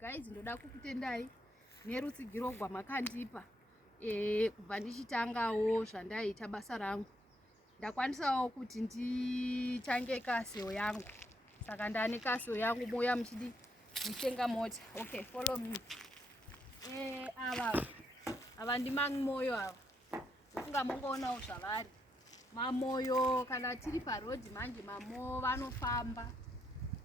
Guys, ndoda kukutendai nerutsigiro rwamakandipa kubva ndichitangawo zvandaiita basa rangu. Ndakwanisawo kuti ndichange kaseo yangu, saka ndane kaseo yangu. Moya muchidi mutenga mota. Okay, follow me. Ava ndimamoyo ava, ndofunga mongoonawo zvavari mamoyo. Kana tiri parodhi manje, mamo vanofamba,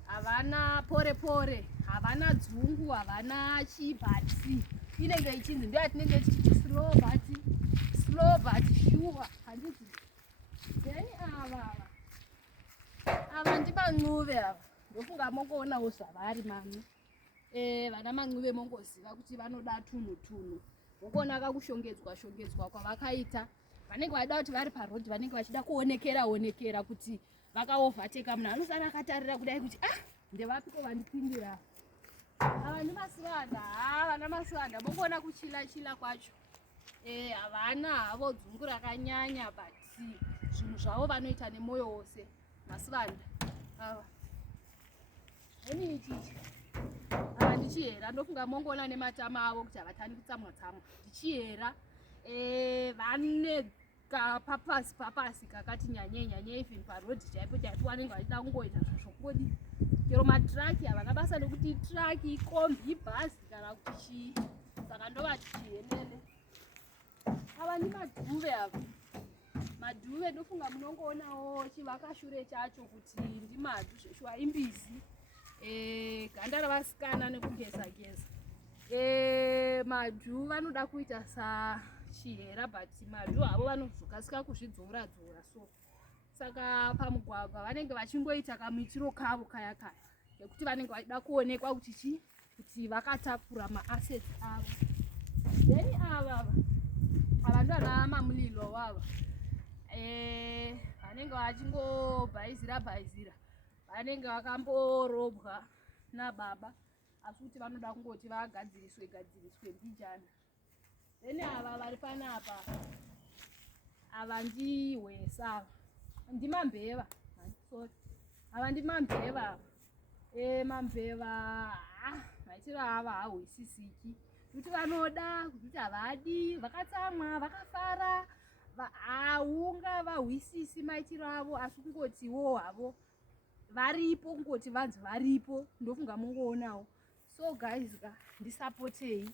havana pore, havana dzungu, havana chibhatsi. Inenge ichinzi ndio yatinenge tichiti slow but sure, handiti. Then ava ndiman'uve ava, ndofunga mongoonawo zvavari mami. Vana man'uve mongoziva kuti vanoda tunhu. Mongoona kakushongedzwa kwavakaita. Vanenge vachida kuti vari parodhi, vanenge vachida kuonekera kuti vakaovateka. Munhu anosara akatarira kudai kuti ndevapiko vandipindira. Ava ndimasivanda. Vana masivanda mongoona kuchila kwacho. Havana havo dzungu rakanyanya, but zvinhu zvavo vanoita nemoyo wose. Masivanda ava ichichi ava ndichihera, ndofunga mongoona nematama avo kuti havatani kutsamwa. Ndichihera vane kapapasi kakati nyanye even parodhi chaipo vanenge vachida kungoita zvokudi. Chero matraki havana basa nekuti traki, kombi, bhazi kana kuti chii. Saka ndovati chiendele. Ava ndimadhuve ava. Madhuve ndofunga munongoonawo chivakashure chacho kuti ndimadhu zveshwa imbizi. Ganda ravasikana nekugeza. Madhu vanoda kuita sachihera, but madhu havo vanozokasika kuzvidzora. So saka pamugwagwa vanenge vachingoita kamuitiro kavo kaya nekuti vanenge vachida kuonekwa kuti vakatakura maassets avo. Then ava ndovana mamulilo wava, vanenge vachingobhaizira, vanenge vakamborobwa nababa, asi kuti vanoda kungoti vagadziriswe mbijana. Then ava vari panapa, ava ndihwesa, ndimambeva. Ava ndimambeva. Mambeva maitiro ava hahwisisiki, kuti vanoda kuti havadi, vakatsamwa, vakafara, haunga vahwisisi maitiro avo, asi kungotiwo havo varipo, kungoti vanzi varipo. Ndofunga mongoonawo. So guys, ndisapotei.